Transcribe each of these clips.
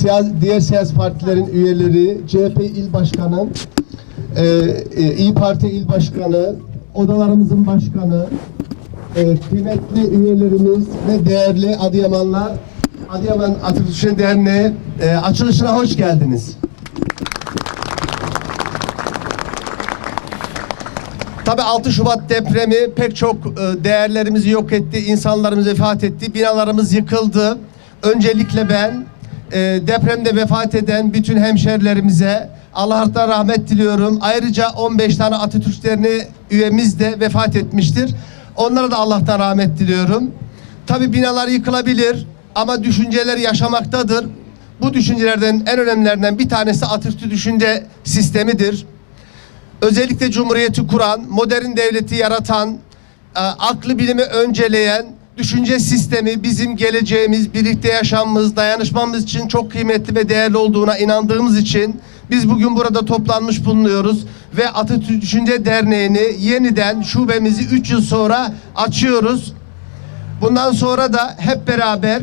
siyasi, diğer siyasi partilerin üyeleri, CHP il başkanı, e, e, İyi Parti il başkanı, odalarımızın başkanı, e, kıymetli üyelerimiz ve değerli Adıyamanlar, Adıyaman Atatürk Derneği e, açılışına hoş geldiniz. Tabii 6 Şubat depremi pek çok e, değerlerimizi yok etti, insanlarımız vefat etti, binalarımız yıkıldı. Öncelikle ben e, depremde vefat eden bütün hemşerilerimize Allah'tan rahmet diliyorum. Ayrıca 15 tane Atatürk Derneği üyemiz de vefat etmiştir. Onlara da Allah'tan rahmet diliyorum. Tabii binalar yıkılabilir ama düşünceler yaşamaktadır. Bu düşüncelerden en önemlilerinden bir tanesi Atatürk düşünce sistemidir özellikle Cumhuriyeti kuran, modern devleti yaratan, e, aklı bilimi önceleyen düşünce sistemi bizim geleceğimiz, birlikte yaşamımız, dayanışmamız için çok kıymetli ve değerli olduğuna inandığımız için biz bugün burada toplanmış bulunuyoruz ve Atatürk Düşünce Derneği'ni yeniden şubemizi 3 yıl sonra açıyoruz. Bundan sonra da hep beraber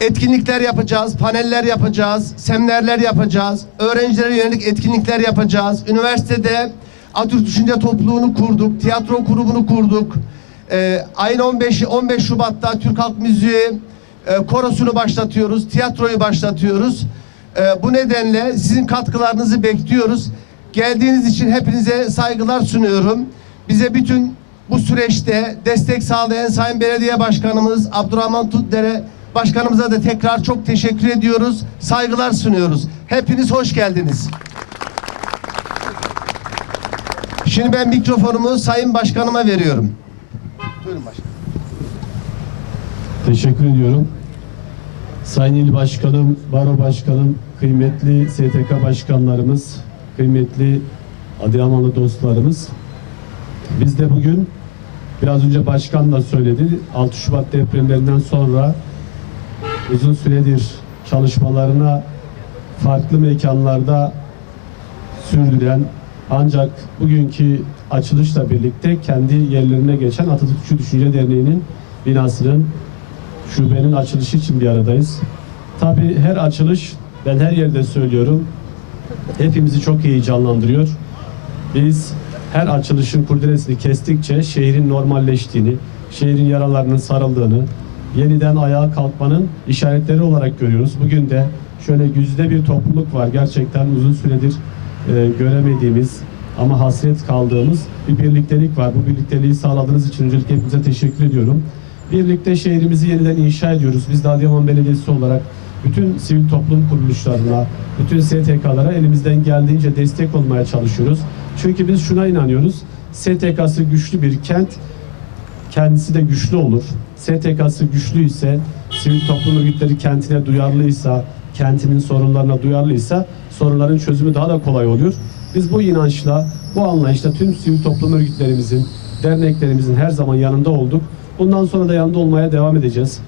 etkinlikler yapacağız, paneller yapacağız, seminerler yapacağız, öğrencilere yönelik etkinlikler yapacağız. Üniversitede Atatürk Düşünce Topluluğunu kurduk, tiyatro grubunu kurduk. Ee, ayın 15'i 15 Şubat'ta Türk Halk Müziği e, korosunu başlatıyoruz, tiyatroyu başlatıyoruz. Ee, bu nedenle sizin katkılarınızı bekliyoruz. Geldiğiniz için hepinize saygılar sunuyorum. Bize bütün bu süreçte destek sağlayan Sayın Belediye Başkanımız Abdurrahman Tutdere Başkanımıza da tekrar çok teşekkür ediyoruz. Saygılar sunuyoruz. Hepiniz hoş geldiniz. Şimdi ben mikrofonumu Sayın Başkanıma veriyorum. Buyurun başkanım. Teşekkür ediyorum. Sayın İl Başkanım, Baro Başkanım, kıymetli STK Başkanlarımız, kıymetli Adıyamanlı dostlarımız. Biz de bugün biraz önce başkan da söyledi. 6 Şubat depremlerinden sonra uzun süredir çalışmalarına farklı mekanlarda sürdüren ancak bugünkü açılışla birlikte kendi yerlerine geçen Atatürkçü Düşünce Derneği'nin binasının şubenin açılışı için bir aradayız. Tabii her açılış ben her yerde söylüyorum hepimizi çok heyecanlandırıyor. Biz her açılışın kurdelesini kestikçe şehrin normalleştiğini, şehrin yaralarının sarıldığını, yeniden ayağa kalkmanın işaretleri olarak görüyoruz. Bugün de şöyle yüzde bir topluluk var. Gerçekten uzun süredir e, göremediğimiz ama hasret kaldığımız bir birliktelik var. Bu birlikteliği sağladığınız için öncelikle hepinize teşekkür ediyorum. Birlikte şehrimizi yeniden inşa ediyoruz. Biz de Adıyaman Belediyesi olarak bütün sivil toplum kuruluşlarına, bütün STK'lara elimizden geldiğince destek olmaya çalışıyoruz. Çünkü biz şuna inanıyoruz. STK'sı güçlü bir kent, kendisi de güçlü olur. STK'sı güçlüyse, sivil toplum örgütleri kentine duyarlıysa, kentinin sorunlarına duyarlıysa sorunların çözümü daha da kolay oluyor. Biz bu inançla, bu anlayışla tüm sivil toplum örgütlerimizin, derneklerimizin her zaman yanında olduk. Bundan sonra da yanında olmaya devam edeceğiz.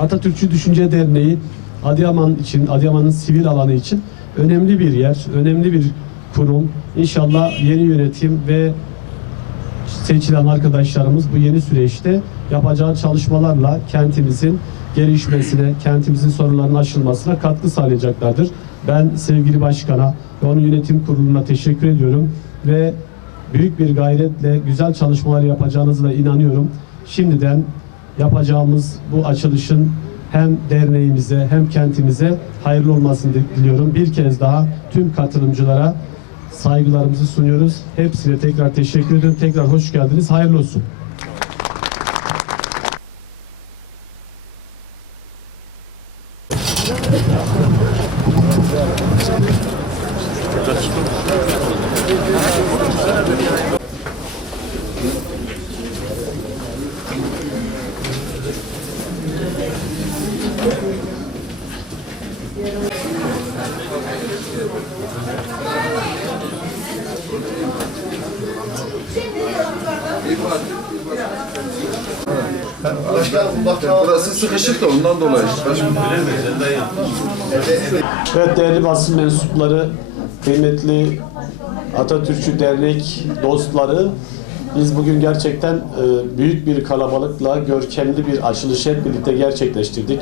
Atatürkçü Düşünce Derneği Adıyaman için, Adıyaman'ın sivil alanı için önemli bir yer, önemli bir kurum. İnşallah yeni yönetim ve seçilen arkadaşlarımız bu yeni süreçte yapacağı çalışmalarla kentimizin gelişmesine, kentimizin sorunlarının aşılmasına katkı sağlayacaklardır. Ben sevgili başkana ve onun yönetim kuruluna teşekkür ediyorum ve büyük bir gayretle güzel çalışmalar yapacağınızla inanıyorum. Şimdiden yapacağımız bu açılışın hem derneğimize hem kentimize hayırlı olmasını diliyorum. Bir kez daha tüm katılımcılara saygılarımızı sunuyoruz. Hepsine tekrar teşekkür ederim. Tekrar hoş geldiniz. Hayırlı olsun. Başkanım bak Burası sıkışık da ondan dolayı. Evet değerli basın mensupları, kıymetli Atatürkçü Dernek dostları, biz bugün gerçekten e, büyük bir kalabalıkla görkemli bir açılışı hep birlikte gerçekleştirdik.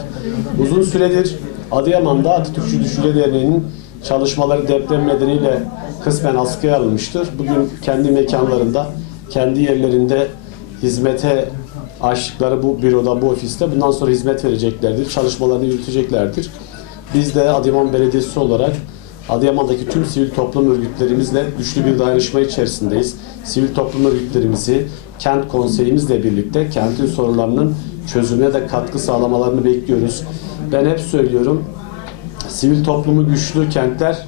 Uzun süredir Adıyaman'da Atatürkçü Düşünce Derneği'nin çalışmaları deprem nedeniyle kısmen askıya alınmıştır. Bugün kendi mekanlarında, kendi yerlerinde hizmete açtıkları bu büroda, bu ofiste bundan sonra hizmet vereceklerdir. Çalışmalarını yürüteceklerdir. Biz de Adıyaman Belediyesi olarak Adıyaman'daki tüm sivil toplum örgütlerimizle güçlü bir dayanışma içerisindeyiz. Sivil toplum örgütlerimizi kent konseyimizle birlikte kentin sorunlarının çözümüne de katkı sağlamalarını bekliyoruz. Ben hep söylüyorum, sivil toplumu güçlü kentler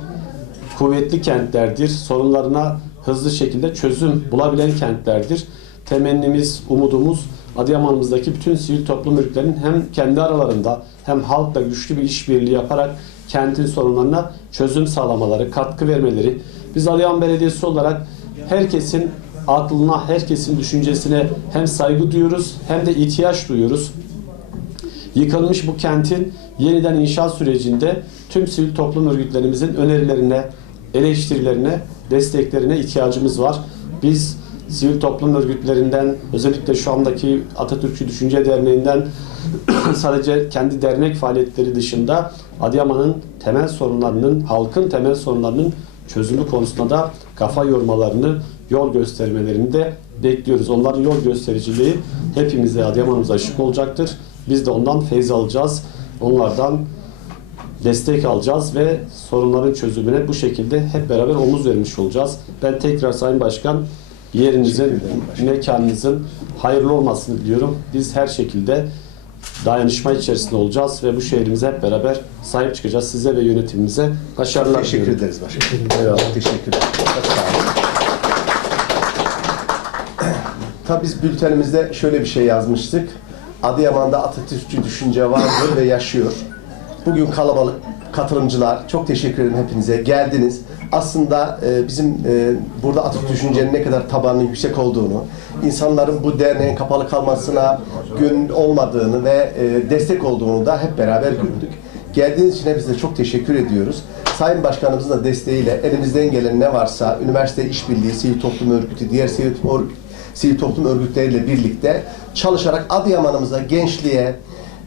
kuvvetli kentlerdir. Sorunlarına hızlı şekilde çözüm bulabilen kentlerdir. Temennimiz, umudumuz Adıyaman'ımızdaki bütün sivil toplum örgütlerinin hem kendi aralarında hem halkla güçlü bir işbirliği yaparak kentin sorunlarına çözüm sağlamaları, katkı vermeleri. Biz Adıyaman Belediyesi olarak herkesin aklına, herkesin düşüncesine hem saygı duyuyoruz hem de ihtiyaç duyuyoruz. Yıkılmış bu kentin yeniden inşa sürecinde tüm sivil toplum örgütlerimizin önerilerine, eleştirilerine, desteklerine ihtiyacımız var. Biz sivil toplum örgütlerinden, özellikle şu andaki Atatürkçü Düşünce Derneği'nden sadece kendi dernek faaliyetleri dışında Adıyaman'ın temel sorunlarının, halkın temel sorunlarının çözümü konusunda da kafa yormalarını, yol göstermelerini de bekliyoruz. Onların yol göstericiliği hepimize, Adıyaman'ımıza ışık olacaktır. Biz de ondan feyz alacağız. Onlardan destek alacağız ve sorunların çözümüne bu şekilde hep beraber omuz vermiş olacağız. Ben tekrar Sayın Başkan yerinizin, mekanınızın hayırlı olmasını diliyorum. Biz her şekilde dayanışma içerisinde olacağız ve bu şehrimize hep beraber sahip çıkacağız. Size ve yönetimimize başarılar Teşekkür diliyorum. ederiz başkanım. Eyvallah. Teşekkür ederim. Çok sağ olun. Tabii biz bültenimizde şöyle bir şey yazmıştık. Adıyaman'da Atatürkçü düşünce vardır ve yaşıyor. Bugün kalabalık katılımcılar. Çok teşekkür ederim hepinize. Geldiniz. Aslında e, bizim e, burada Atatürk düşüncenin ne kadar tabanının yüksek olduğunu, insanların bu derneğin kapalı kalmasına gün olmadığını ve e, destek olduğunu da hep beraber gördük. Geldiğiniz için hepinize çok teşekkür ediyoruz. Sayın Başkanımızın da desteğiyle elimizden gelen ne varsa üniversite işbirliği, sivil toplum örgütü, diğer sivil, or- sivil toplum örgütleriyle birlikte çalışarak Adıyaman'ımıza, gençliğe,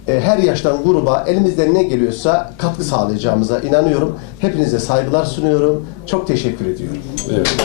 e, her yaştan gruba elimizden ne geliyorsa katkı sağlayacağımıza inanıyorum. Hepinize saygılar sunuyorum. Çok teşekkür ediyorum. Evet.